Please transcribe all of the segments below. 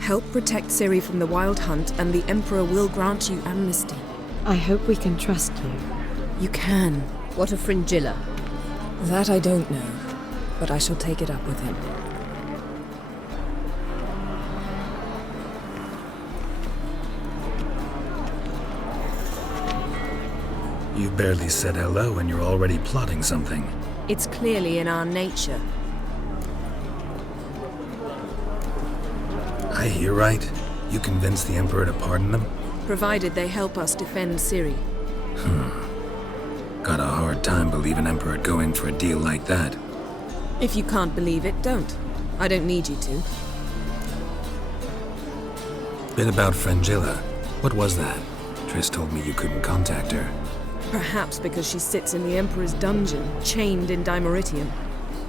Help protect Ciri from the Wild Hunt, and the Emperor will grant you amnesty. I hope we can trust you. You can. What of Fringilla? That I don't know, but I shall take it up with him. You barely said hello and you're already plotting something. It's clearly in our nature. I hear right. You convinced the Emperor to pardon them? Provided they help us defend Ciri. Got a hard time believing Emperor'd go in for a deal like that. If you can't believe it, don't. I don't need you to. Bit about Fringilla. What was that? Triss told me you couldn't contact her. Perhaps because she sits in the Emperor's dungeon, chained in Dimeritium.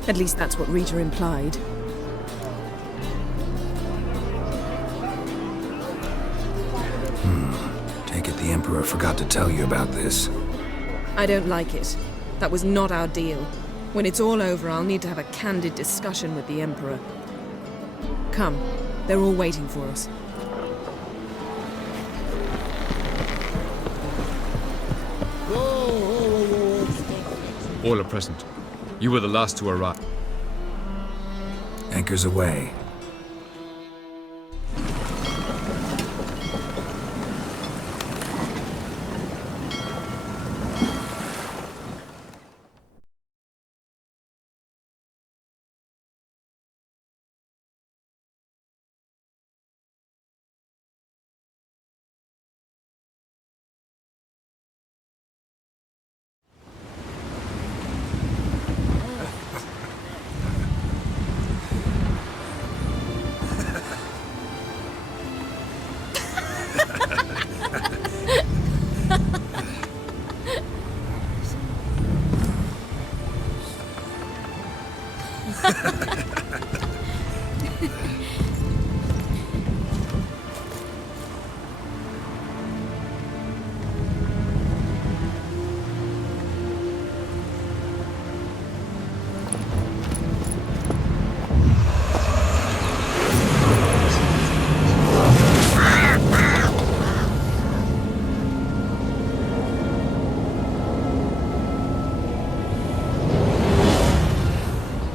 At least that's what Rita implied. Take it the Emperor forgot to tell you about this. I don't like it. That was not our deal. When it's all over, I'll need to have a candid discussion with the Emperor. Come, they're all waiting for us. All are present. You were the last to arrive. Anchors away.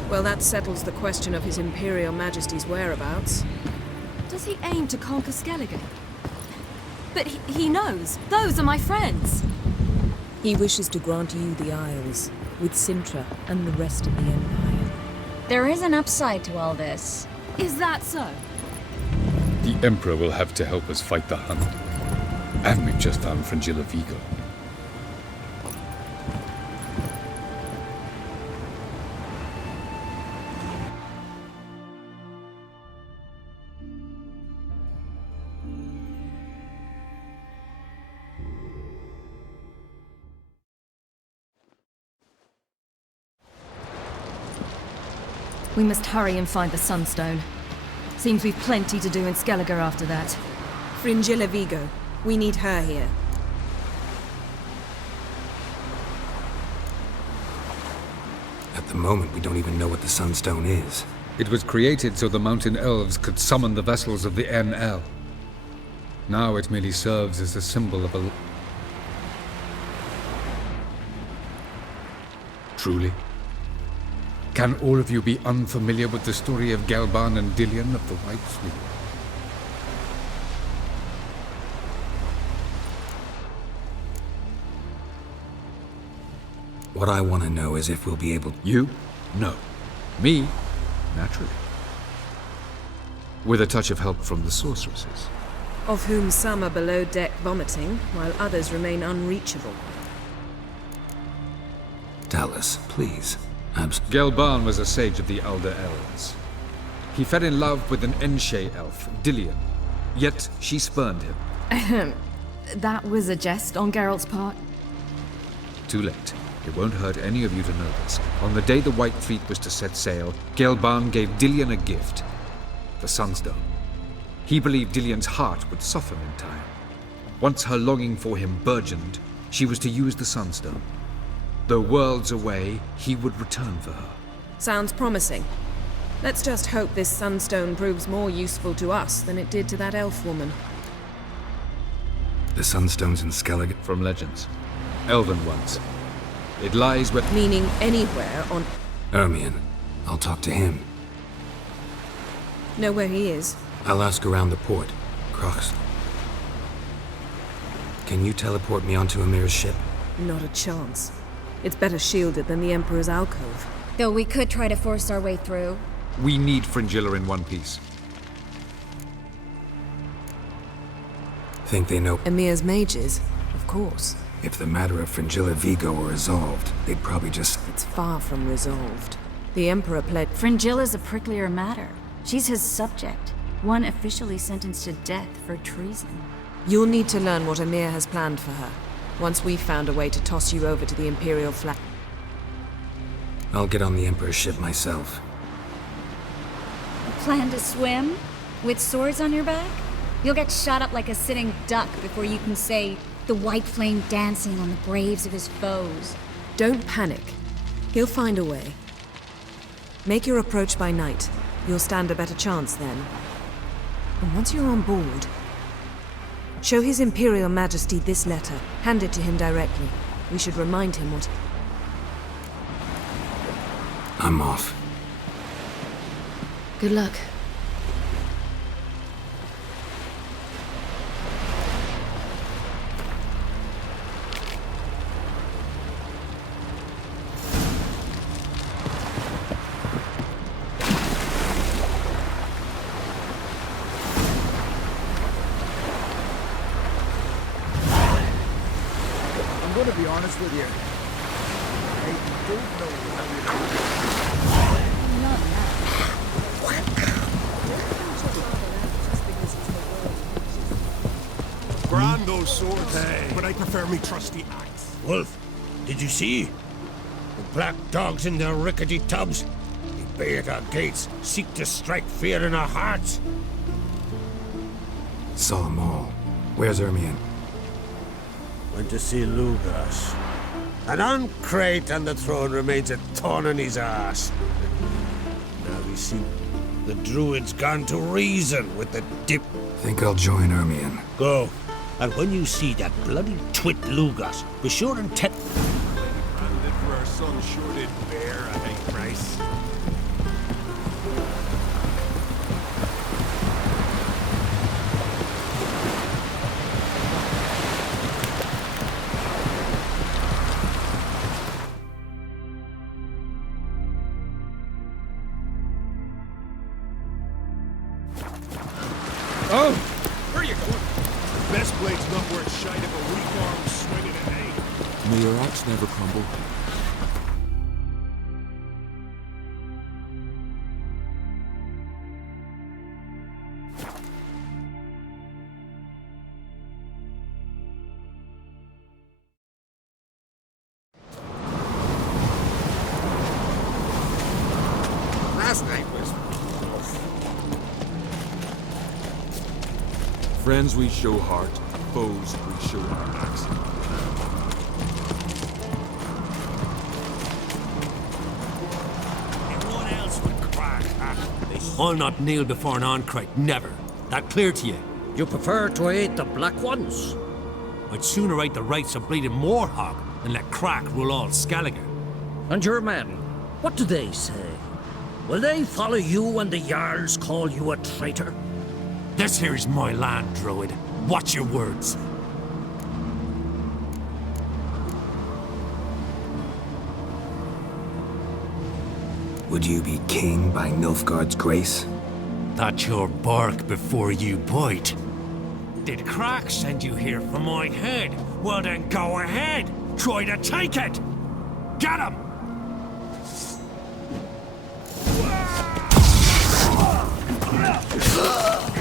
Well, that settles the question of His Imperial Majesty's whereabouts. Does he aim to conquer Skellige? But he knows. Those are my friends. He wishes to grant you the Isles, with Sintra and the rest of the Empire. There is an upside to all this. Is that so? The Emperor will have to help us fight the Hunt. And we've just found Fringilla Vigo. We must hurry and find the Sunstone. Seems we've plenty to do in Skellige after that. Fringilla Vigo. We need her here. At the moment, we don't even know what the Sunstone is. It was created so the Mountain Elves could summon the vessels of the NL. Now it merely serves as a symbol of a... Truly? Can all of you be unfamiliar with the story of Gelban and Dillion of the White Fleet? What I want to know is if we'll be able... You? No. Me? Naturally. With a touch of help from the sorceresses. Of whom some are below deck vomiting, while others remain unreachable. Tell us, please. Gelban was a sage of the Elder Elves. He fell in love with an Enshe elf, Dillion. Yet she spurned him. That was a jest on Geralt's part. Too late. It won't hurt any of you to know this. On the day the White Fleet was to set sail, Gelban gave Dillion a gift. The Sunstone. He believed Dillion's heart would soften in time. Once her longing for him burgeoned, she was to use the Sunstone. Though worlds away, he would return for her. Sounds promising. Let's just hope this Sunstone proves more useful to us than it did to that elf woman. The Sunstone's in Skellige? From legends. Elven ones. It lies where... Meaning anywhere on... Ermion. I'll talk to him. Know where he is? I'll ask around the port. Crocs. Can you teleport me onto Amir's ship? Not a chance. It's better shielded than the Emperor's alcove. Though we could try to force our way through. We need Fringilla in one piece. Think they know? Emir's mages, of course. If the matter of Fringilla Vigo were resolved, they'd probably just... It's far from resolved. The Emperor pled... Fringilla's a pricklier matter. She's his subject. One officially sentenced to death for treason. You'll need to learn what Emir has planned for her, once we've found a way to toss you over to the Imperial flag. I'll get on the Emperor's ship myself. Plan to swim? With swords on your back? You'll get shot up like a sitting duck before you can say, the white flame dancing on the graves of his foes. Don't panic. He'll find a way. Make your approach by night. You'll stand a better chance then. And once you're on board, show His Imperial Majesty this letter. Hand it to him directly. We should remind him what... I'm off. Good luck. I'm going to be honest with you. I don't know how you... Grand those swords, but I prefer me trusty axe. Wolf, did you see? The black dogs in their rickety tubs. They bay at our gates, seek to strike fear in our hearts. Saw 'em all. Where's Ermion? Went to see Lugas. An uncrate on the throne remains a thorn in his ass. Now we see the druid's gone to reason with the dip. Think I'll join Ermion. Go. And when you see that bloody twit Lugas, be sure and tell... Branded for our son sure did bear a high price. Oh! Where you going? Best blade's not worth shite of a weak arm swinging at aim. May your axe never crumble. Last night was... Friends we show heart, foes we show our axe. Everyone else would crack, huh? I'll not kneel before an Oncrite, never. That clear to you? You prefer to aid the Black Ones? I'd sooner right the rights of bleeding Moorhog than let crack rule all Skellige. And your men, what do they say? Will they follow you when the Jarls call you a traitor? This here's my land, Druid. Watch your words. Would you be king by Nilfgaard's grace? That's your bark before you bite. Did Crack send you here for my head? Well then go ahead. Try to take it. Get him!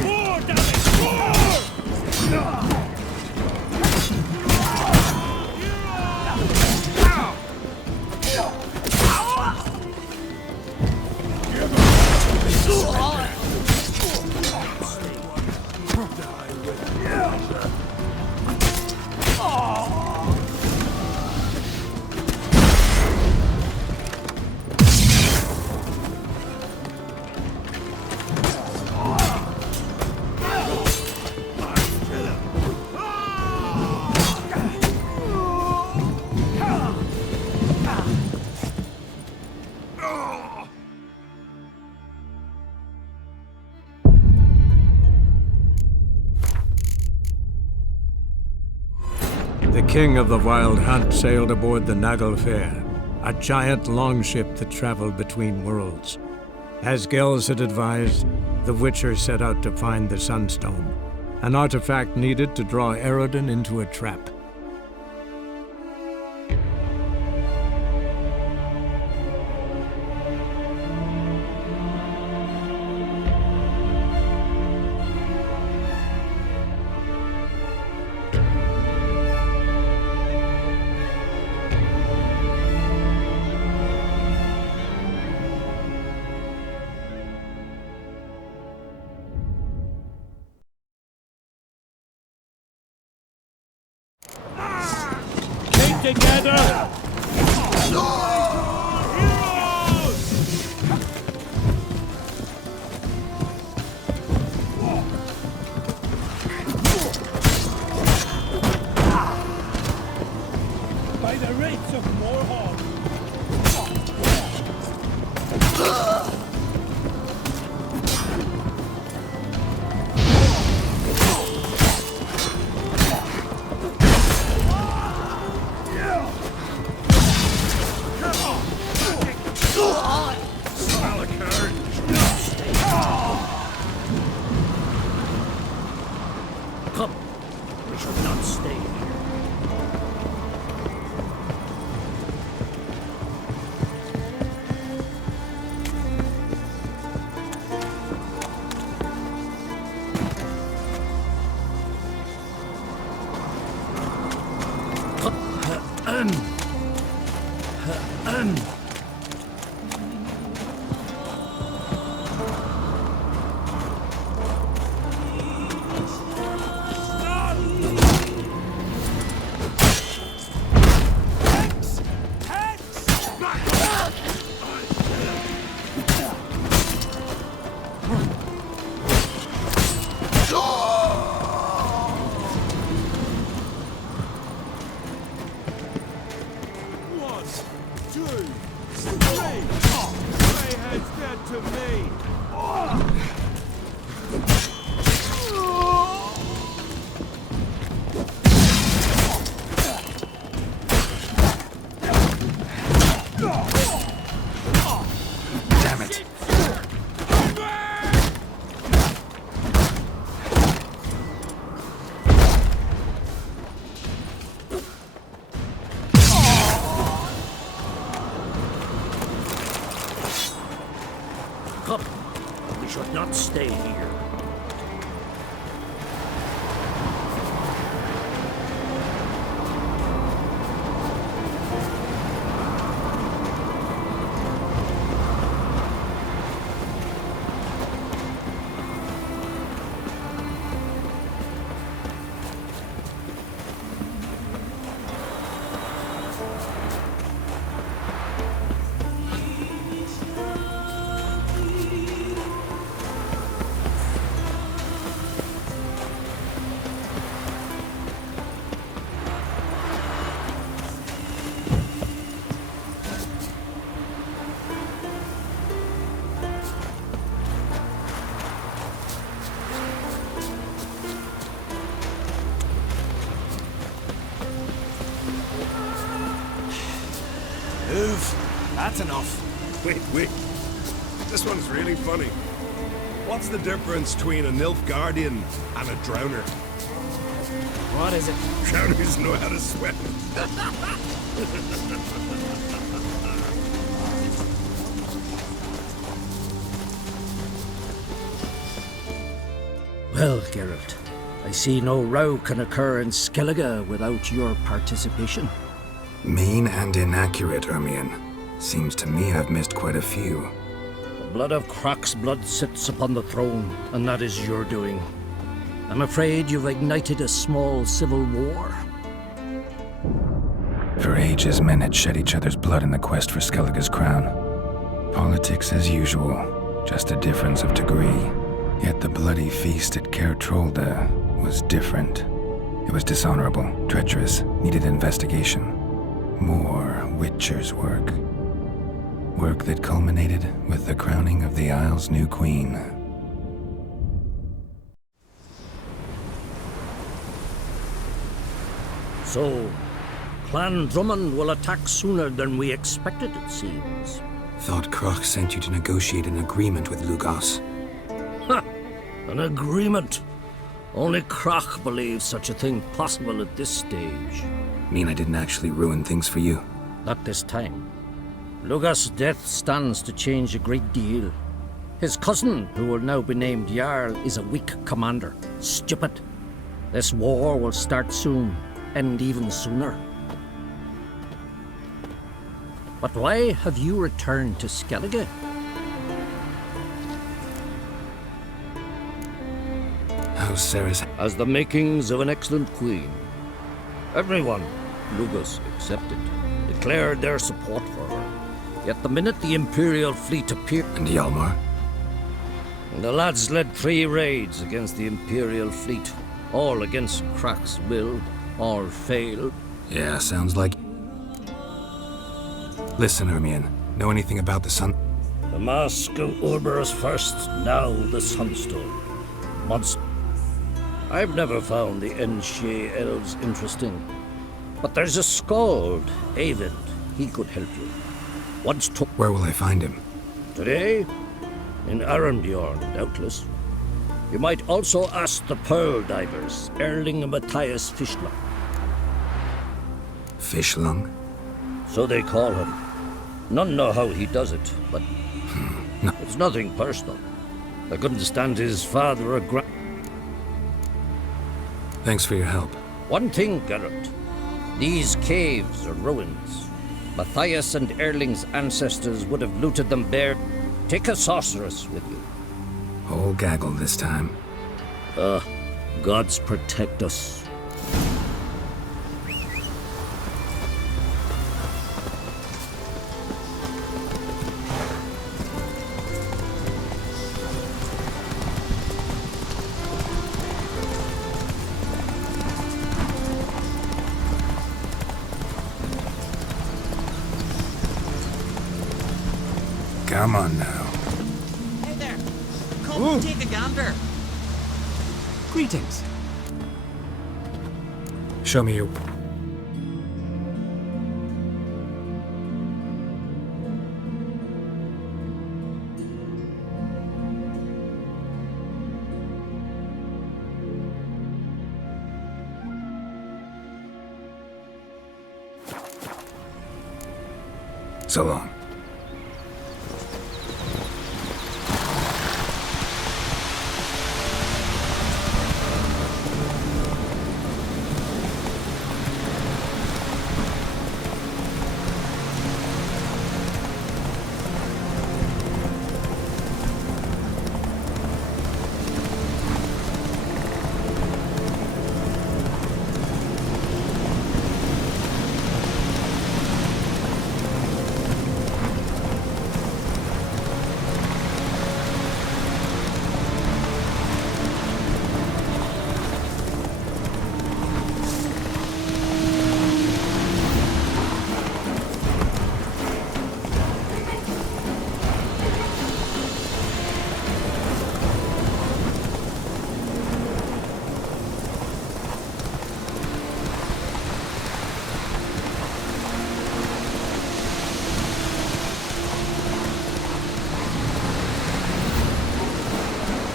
More damage! More! The king of the Wild Hunt sailed aboard the Naglfar, a giant longship that traveled between worlds. As Gels had advised, the Witcher set out to find the Sunstone, an artifact needed to draw Eredin into a trap. Together! By the rates of Morhawk! Come. We should not stay here. Come. We should not stay here. That's enough. Wait. This one's really funny. What's the difference between a Nilfgaardian and a drowner? What is it? Drowners know how to swim. Well, Geralt, I see no row can occur in Skellige without your participation. Mean and inaccurate, Ermion. Seems to me I've missed quite a few. The blood of Croc's blood sits upon the throne, and that is your doing. I'm afraid you've ignited a small civil war. For ages, men had shed each other's blood in the quest for Skellige's crown. Politics as usual, just a difference of degree. Yet the bloody feast at Caer Trolda was different. It was dishonorable, treacherous, needed investigation. More Witcher's work. Work that culminated with the crowning of the Isle's new queen. So, Clan Drummond will attack sooner than we expected, it seems. Thought Kroch sent you to negotiate an agreement with Lugos. Ha! An agreement? Only Kroch believes such a thing possible at this stage. Mean I didn't actually ruin things for you? Not this time. Lugos' death stands to change a great deal. His cousin, who will now be named Jarl, is a weak commander. Stupid. This war will start soon, end even sooner. But why have you returned to Skellige? How's Sarah's... Has the makings of an excellent queen. Everyone, Lugos excepted, declared their support for her. Yet the minute the Imperial fleet appeared... And Hjalmar? The lads led 3 raids against the Imperial fleet. All against Kroch's will. All failed. Yeah, sounds like... Listen, Ermion. Know anything about the sun... The Mask of Urberus first, now the Sunstone. Monster. I've never found the Enshe elves interesting. But there's a Skald, Avid. He could help you. Once took... Where will I find him? Today? In Arendbjorn, doubtless. You might also ask the Pearl Divers, Erling and Matthias Fishlung. Fishlung? So they call him. None know how he does it, but no. It's nothing personal. I couldn't stand his father or grand... Thanks for your help. One thing, Geralt. These caves are ruins. Matthias and Erling's ancestors would have looted them bare. Take a sorceress with you. Whole gaggle this time. Gods protect us. Come on now. Hey there. Come take a gander. Greetings. Show me your... So long.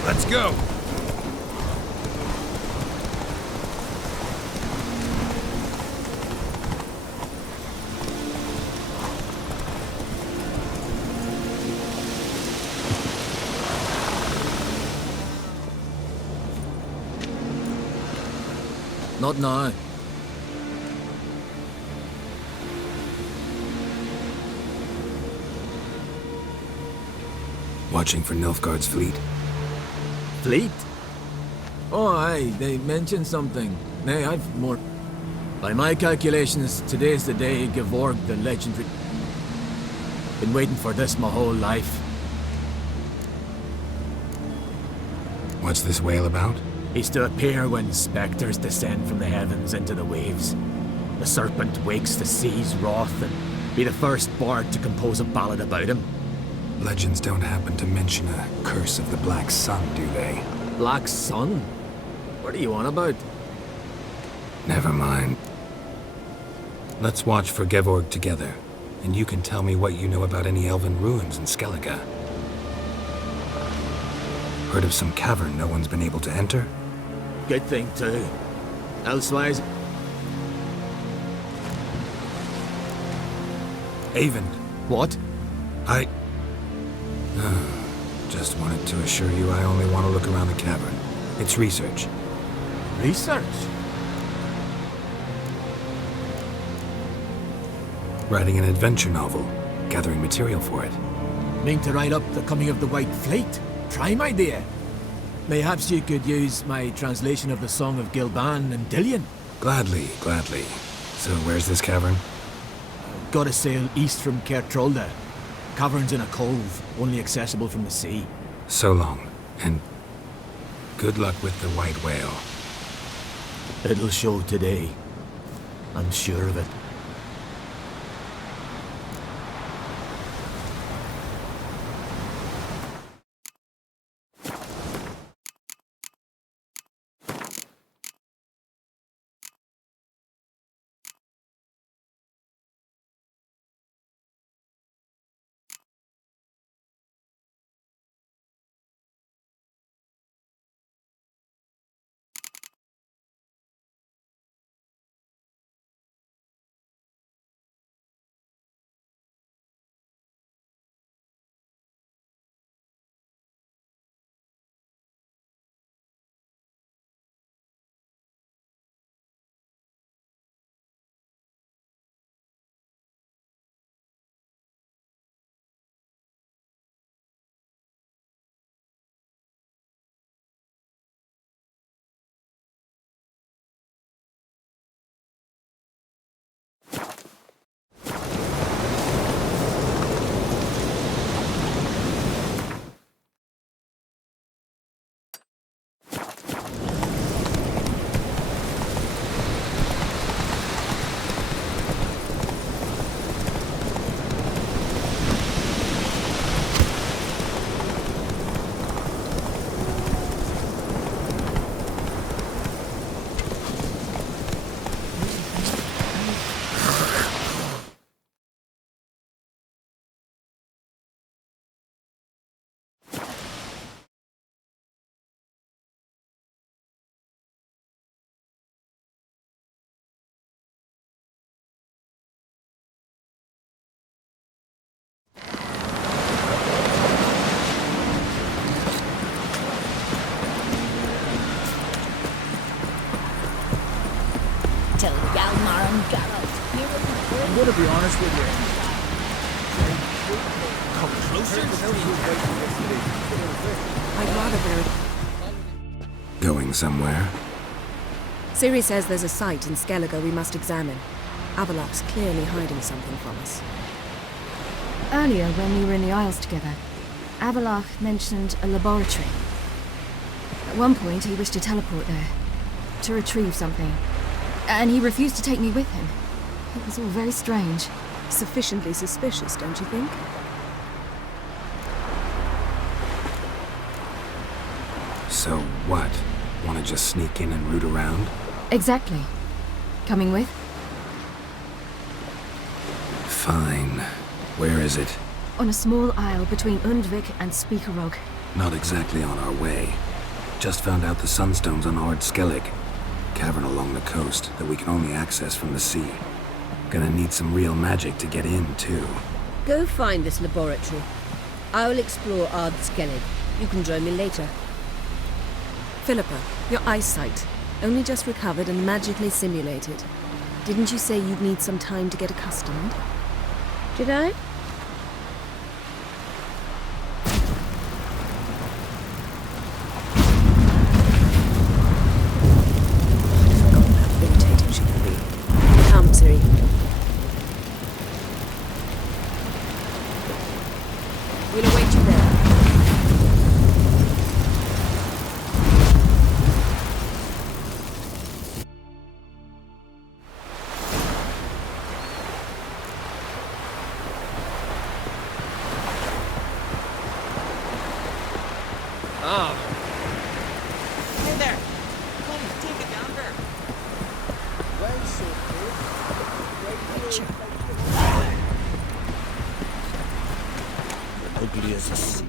Let's go! Not now. Watching for Nilfgaard's fleet. Fleet? Oh, aye, they mentioned something. Nay, I've more... By my calculations, today's the day Gevorg, the legendary... Been waiting for this my whole life. What's this wail about? He's to appear when spectres descend from the heavens into the waves. The serpent wakes the sea's wrath and be the first bard to compose a ballad about him. Legends don't happen to mention a curse of the Black Sun, do they? Black Sun? What are you on about? Never mind. Let's watch for Gevorg together, and you can tell me what you know about any elven ruins in Skellige. Heard of some cavern no one's been able to enter? Good thing, too. Elsewise... Avon. What? I... just wanted to assure you I only want to look around the cavern. It's research. Research? Writing an adventure novel, gathering material for it. Mean to write up the coming of the White Fleet? Prime idea. Mayhaps you could use my translation of the Song of Gilban and Dillion. Gladly, gladly. So where's this cavern? Gotta sail east from Kertrolda. Cavern's in a cove, only accessible from the sea. So long, and good luck with the white whale. It'll show today. I'm sure of it. I'm gonna be honest with you. Come closer. I'd rather wear it. Going somewhere? Ciri says there's a site in Skellige we must examine. Avalok's clearly hiding something from us. Earlier, when we were in the Isles together, Avalok mentioned a laboratory. At one point, he wished to teleport there, to retrieve something. And he refused to take me with him. It was all very strange. Sufficiently suspicious, don't you think? So what? Want to just sneak in and root around? Exactly. Coming with? Fine. Where is it? On a small isle between Undvik and Speakerog. Not exactly on our way. Just found out the Sunstone's on Ard Skellig. Cavern along the coast that we can only access from the sea. Gonna need some real magic to get in, too. Go find this laboratory. I will explore Ard Skellig. You can join me later. Philippa, your eyesight. Only just recovered and magically simulated. Didn't you say you'd need some time to get accustomed? Did I? Irritating she can be. Come, Ciri. We'll await you there. Hey there! Come, take it yonder! Well, so good. Great ugly as a sea.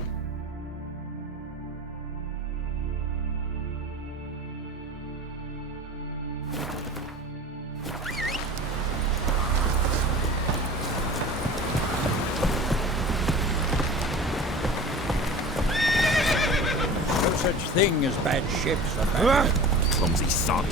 No such thing as bad ships or bad... Clumsy sod.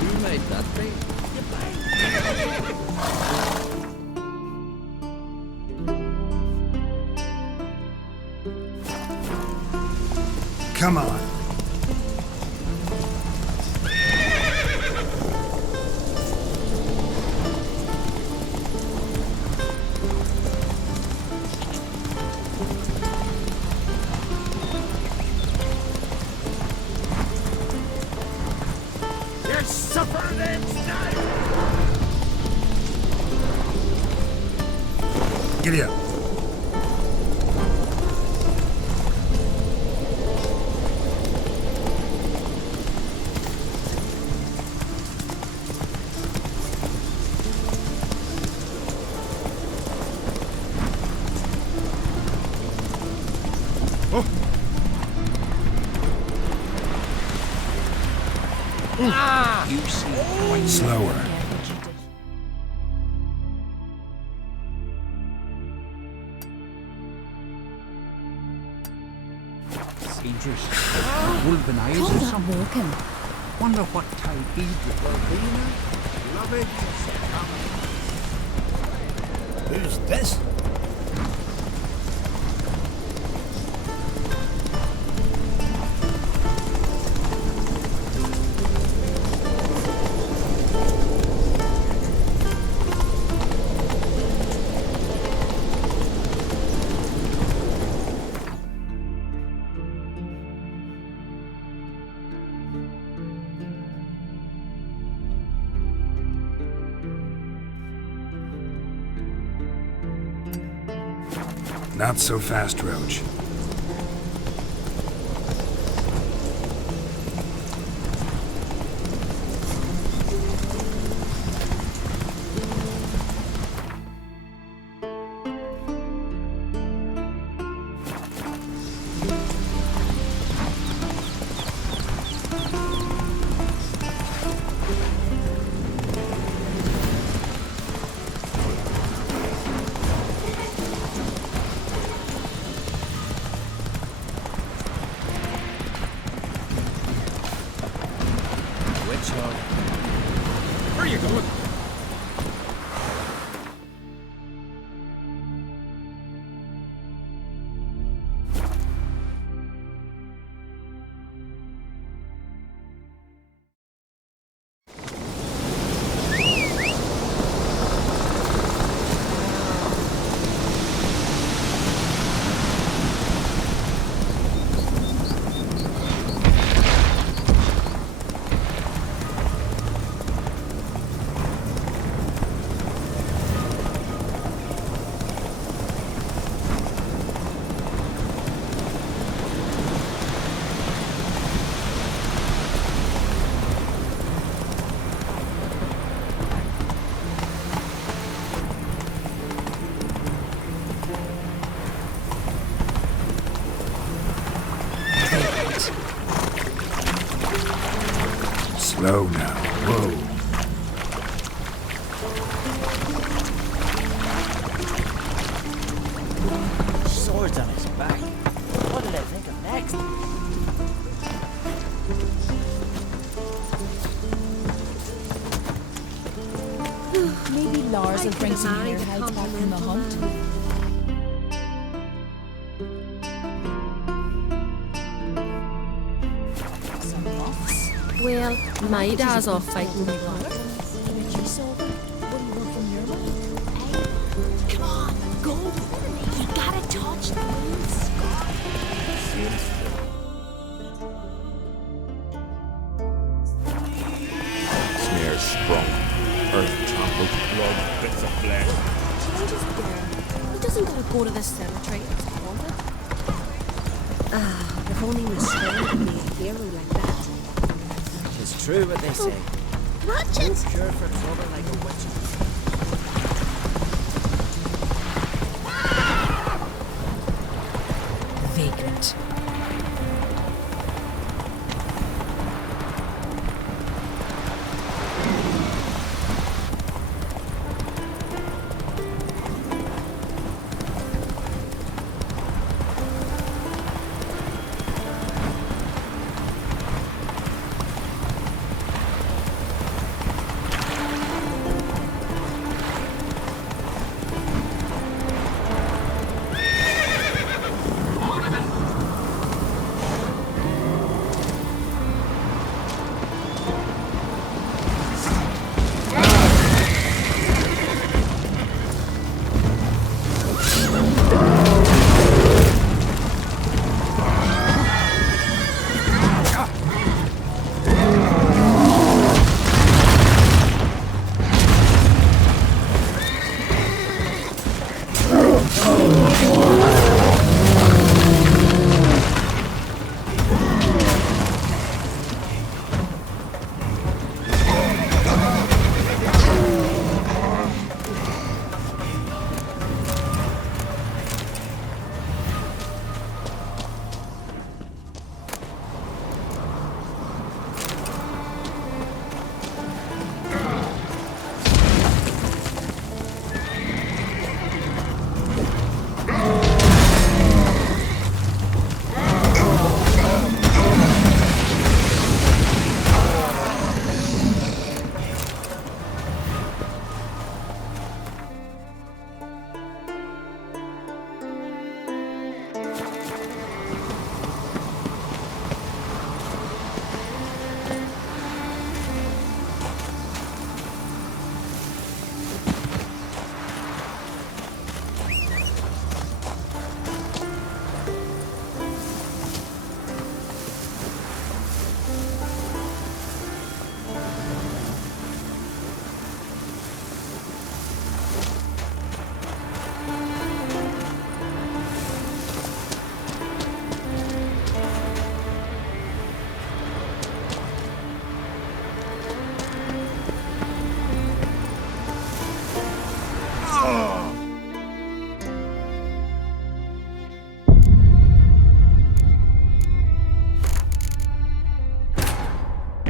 You made that thing? Come on. You suffer next time! Giddy up. You see... Slower. Dangerous. Wolven eyes or something. Walking. Wonder what type he'd Love it. Who's this? Not so fast, Roach. Where are you going? Slow now. Whoa. Swords on his back. What did I think of next? Maybe Lars will bring some hair hides back from the hunt. Some moths. Well, my dad's off fighting the war. But you saw them. Wouldn't work from your mouth. Come on, go! You gotta touch the moon, Scott. Snare sprung. Earth top. Those blood bits of flesh. Should I just go? He doesn't gotta go to the cemetery. It's haunted. Ah, if only Miss Stone could be a hero like that. It's true what they say. Ratchet! No cure for trouble like a witch. Vagrant.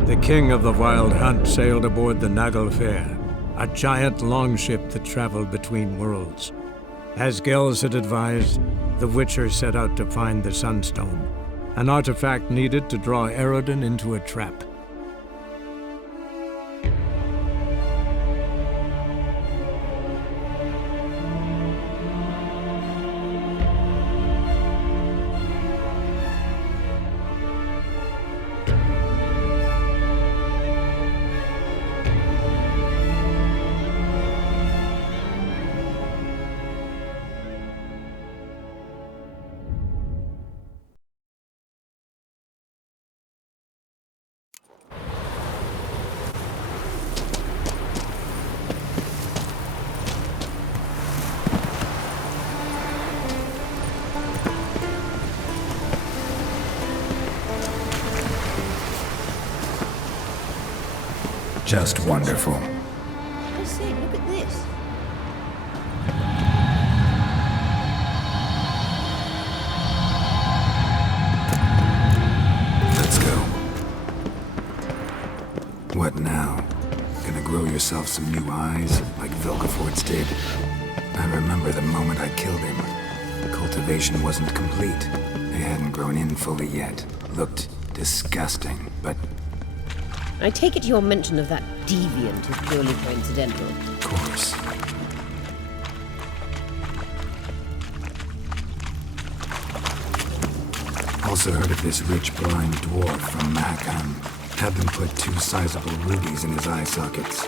The king of the Wild Hunt sailed aboard the Naglfar, a giant longship that traveled between worlds. As Gels had advised, the Witcher set out to find the Sunstone, an artifact needed to draw Eredin into a trap. Just wonderful. I say, look at this. Let's go. What now? Gonna grow yourself some new eyes, like Vilgefortz did? I remember the moment I killed him. Cultivation wasn't complete. They hadn't grown in fully yet. Looked disgusting, but... I take it your mention of that deviant is purely coincidental. Of course. Also heard of this rich blind dwarf from Mahakam. Had them put 2 sizable rubies in his eye sockets.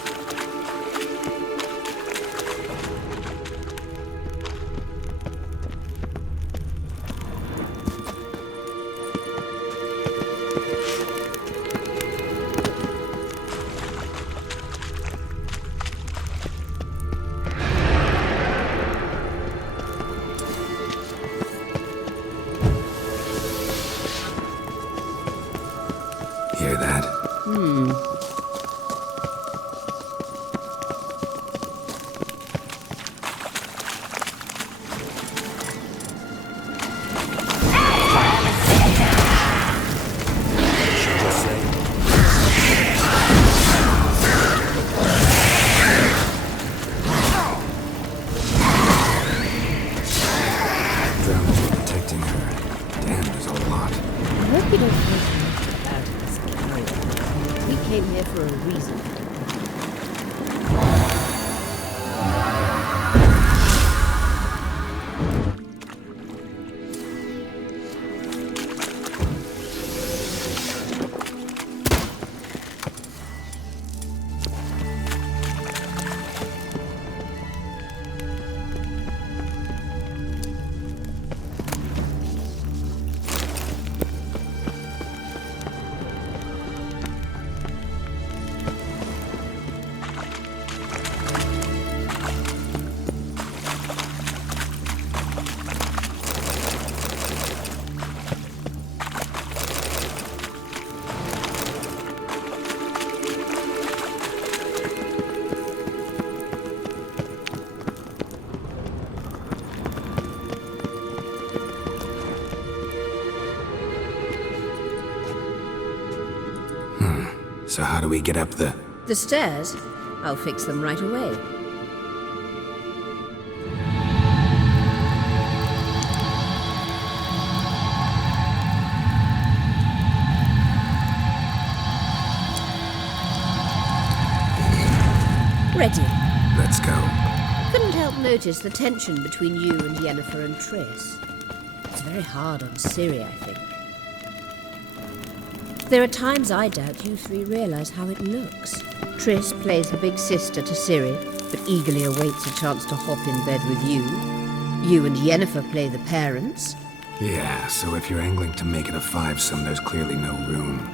So how do we get up the... The stairs? I'll fix them right away. Ready. Let's go. Couldn't help notice the tension between you and Yennefer and Triss. It's very hard on Ciri, I think. There are times I doubt you three realize how it looks. Triss plays the big sister to Ciri, but eagerly awaits a chance to hop in bed with you. You and Yennefer play the parents. Yeah, so if you're angling to make it a five-some, there's clearly no room.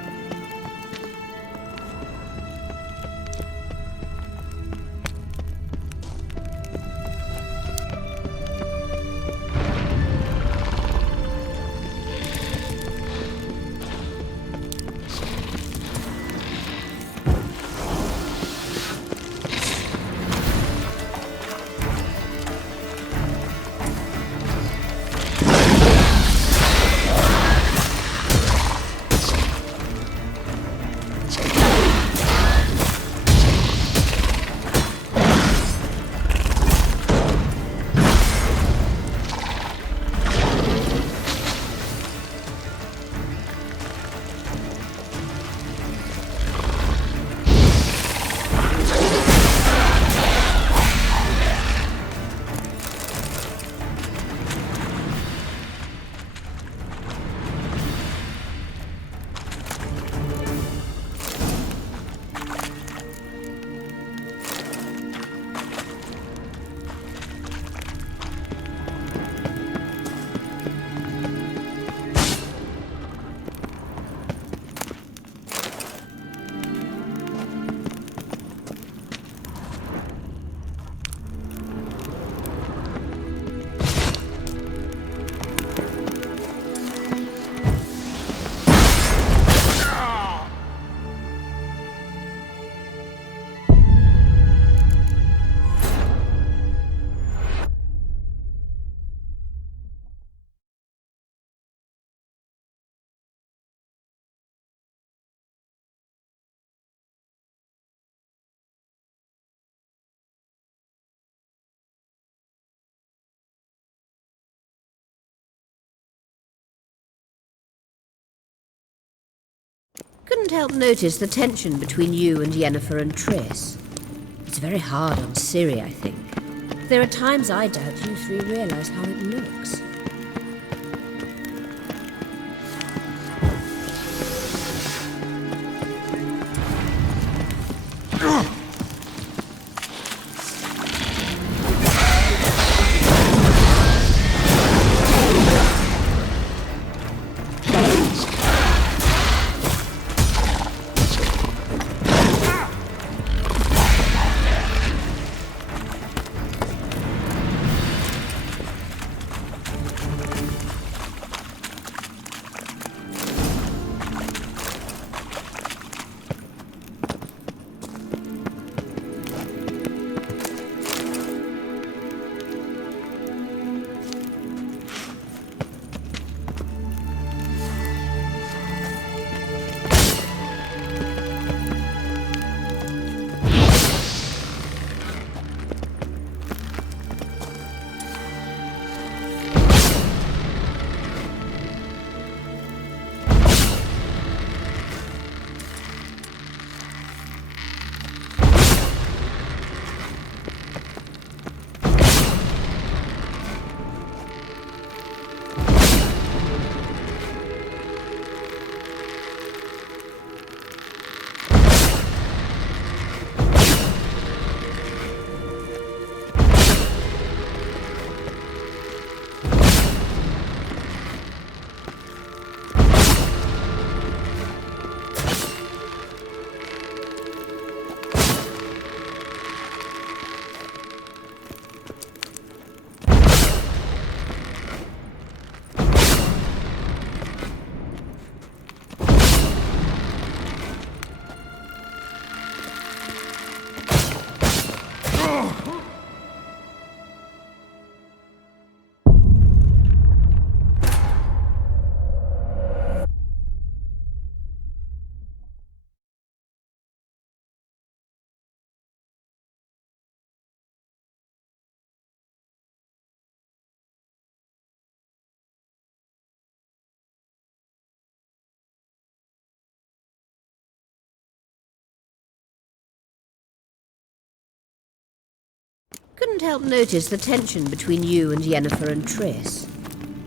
Couldn't help notice the tension between you and Yennefer and Triss. It's very hard on Ciri, I think. There are times I doubt you three realize how it looks. Couldn't help notice the tension between you and Yennefer and Triss.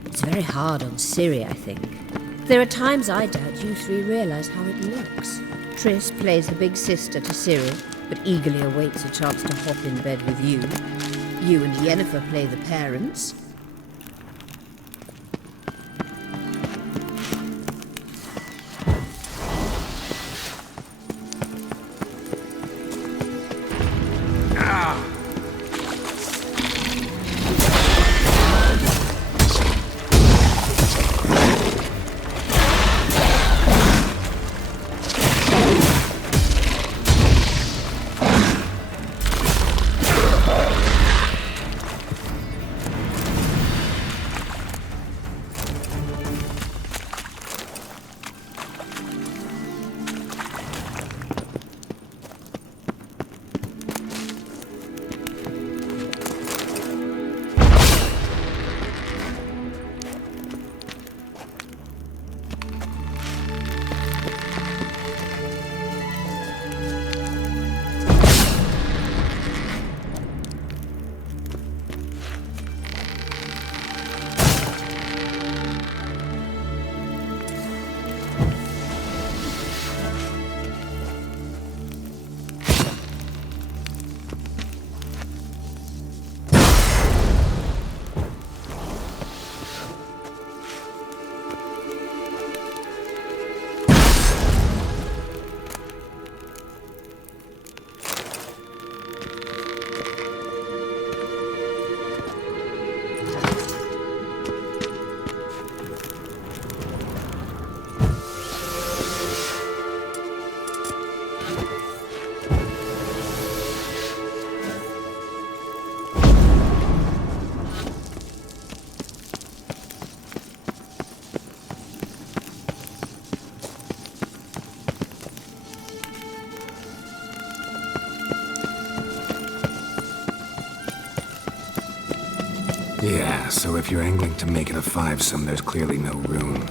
It's very hard on Ciri, I think. There are times I doubt you three realize how it looks. Triss plays the big sister to Ciri, but eagerly awaits a chance to hop in bed with you. You and Yennefer play the parents. Yeah, so if you're angling to make it a fivesome, there's clearly no room.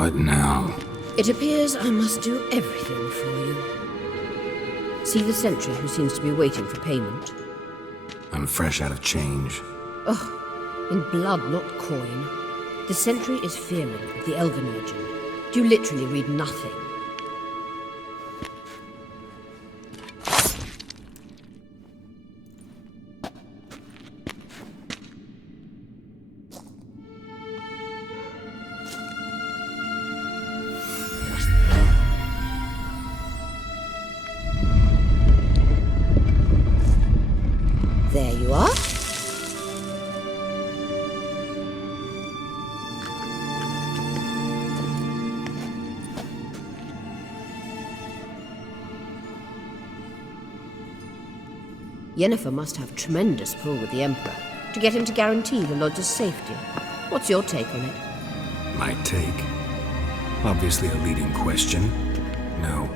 What now? It appears I must do everything for you. See the sentry who seems to be waiting for payment? I'm fresh out of change. Oh, in blood, not coin. The sentry is Fearman of the Elven legend. You literally read nothing. There you are. Yennefer must have tremendous pull with the Emperor to get him to guarantee the Lodge's safety. What's your take on it? My take? Obviously a leading question. No.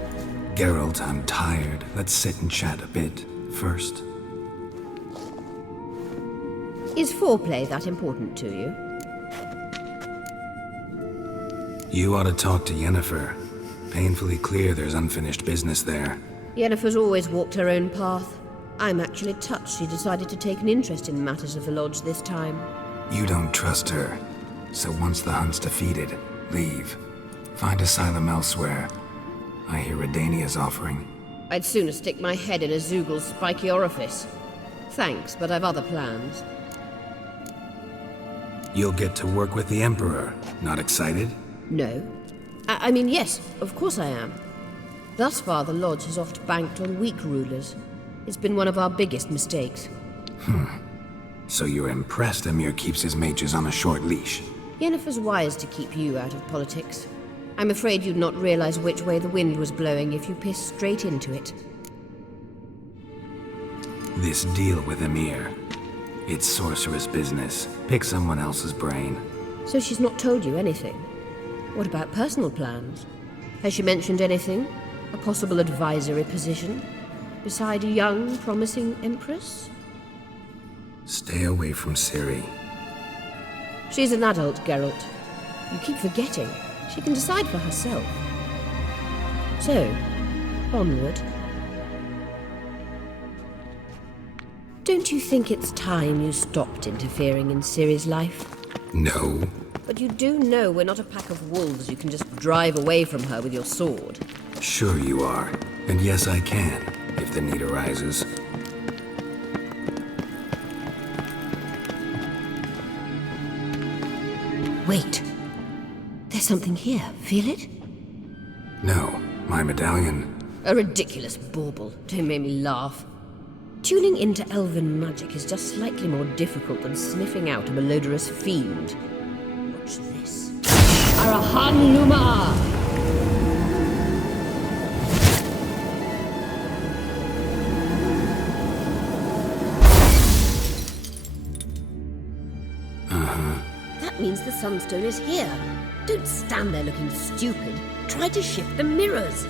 Geralt, I'm tired. Let's sit and chat a bit first. Is foreplay that important to you? You ought to talk to Yennefer. Painfully clear there's unfinished business there. Yennefer's always walked her own path. I'm actually touched she decided to take an interest in matters of the Lodge this time. You don't trust her. So once the hunt's defeated, leave. Find asylum elsewhere. I hear Redania's offering. I'd sooner stick my head in a Zoogl's spiky orifice. Thanks, but I've other plans. You'll get to work with the Emperor. Not excited? No. I mean, yes, of course I am. Thus far, the Lodge has oft banked on weak rulers. It's been one of our biggest mistakes. So you're impressed Emir keeps his mages on a short leash? Yennefer's wise to keep you out of politics. I'm afraid you'd not realize which way the wind was blowing if you pissed straight into it. This deal with Emir. It's sorceress business. Pick someone else's brain. So she's not told you anything? What about personal plans? Has she mentioned anything? A possible advisory position? Beside a young, promising empress? Stay away from Ciri. She's an adult, Geralt. You keep forgetting. She can decide for herself. So, onward. Don't you think it's time you stopped interfering in Ciri's life? No. But you do know we're not a pack of wolves you can just drive away from her with your sword. Sure you are. And yes, I can, if the need arises. Wait. There's something here. Feel it? No, my medallion. A ridiculous bauble. Don't make me laugh. Tuning into elven magic is just slightly more difficult than sniffing out a malodorous fiend. Watch this. Arahan Luma! That means the Sunstone is here. Don't stand there looking stupid. Try to shift the mirrors.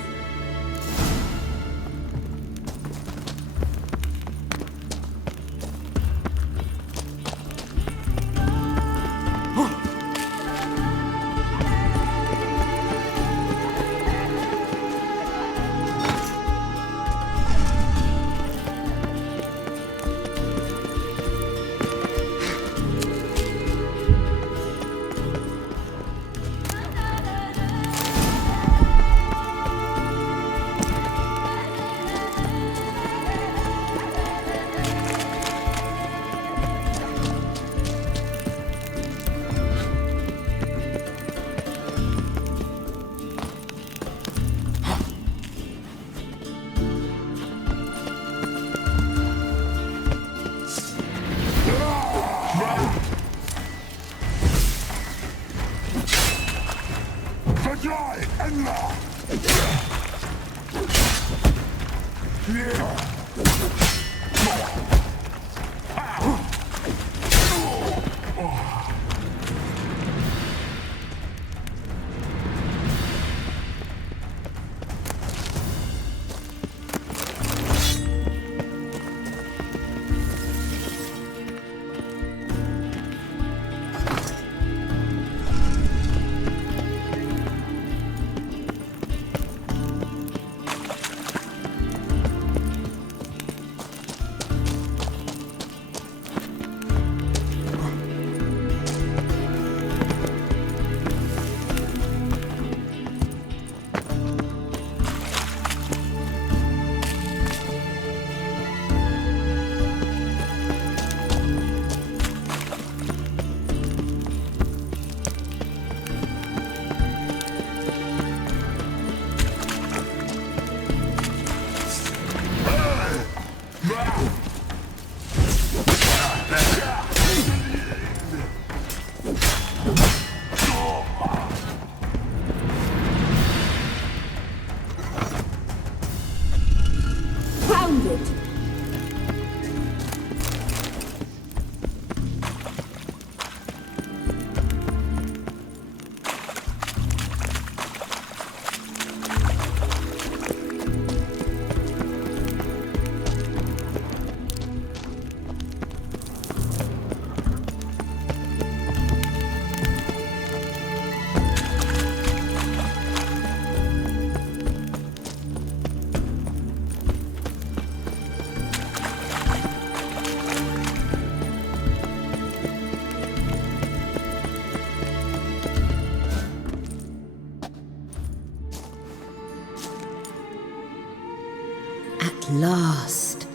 last.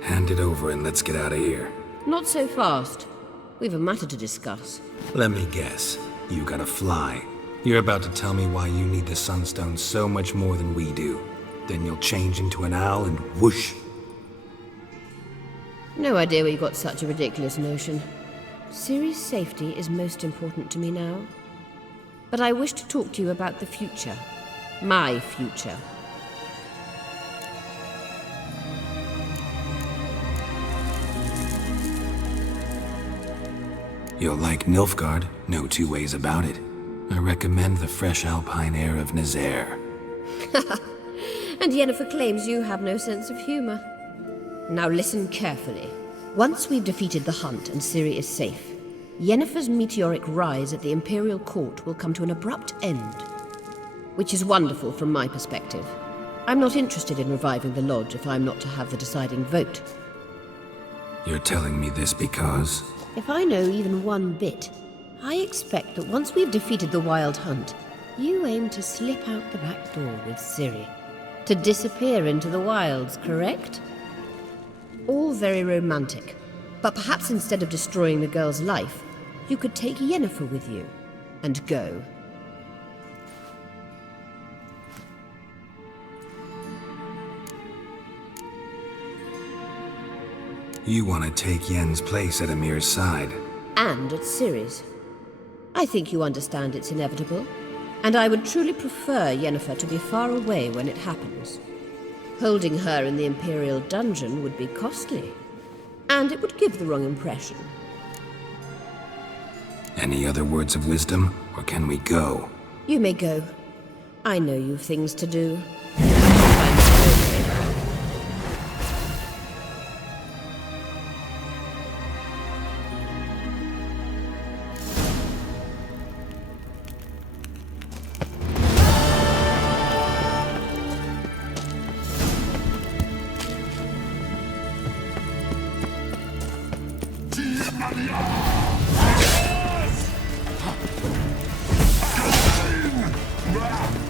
Hand it over and let's get out of here. Not so fast. We've a matter to discuss. Let me guess. You gotta fly. You're about to tell me why you need the Sunstone so much more than we do. Then you'll change into an owl and whoosh. No idea where you got such a ridiculous notion. Ciri's safety is most important to me now. But I wish to talk to you about the future. My future. You'll like Nilfgaard, no two ways about it. I recommend the fresh alpine air of Nazaire. And Yennefer claims you have no sense of humor. Now listen carefully. Once we've defeated the hunt and Ciri is safe, Yennefer's meteoric rise at the Imperial Court will come to an abrupt end. Which is wonderful from my perspective. I'm not interested in reviving the Lodge if I'm not to have the deciding vote. You're telling me this because... If I know even one bit, I expect that once we've defeated the Wild Hunt, you aim to slip out the back door with Ciri. To disappear into the wilds, correct? All very romantic. But perhaps instead of destroying the girl's life, you could take Yennefer with you and go. You want to take Yen's place at Amir's side. And at Ciri's. I think you understand it's inevitable, and I would truly prefer Yennefer to be far away when it happens. Holding her in the Imperial dungeon would be costly, and it would give the wrong impression. Any other words of wisdom, or can we go? You may go. I know you've things to do. Yes!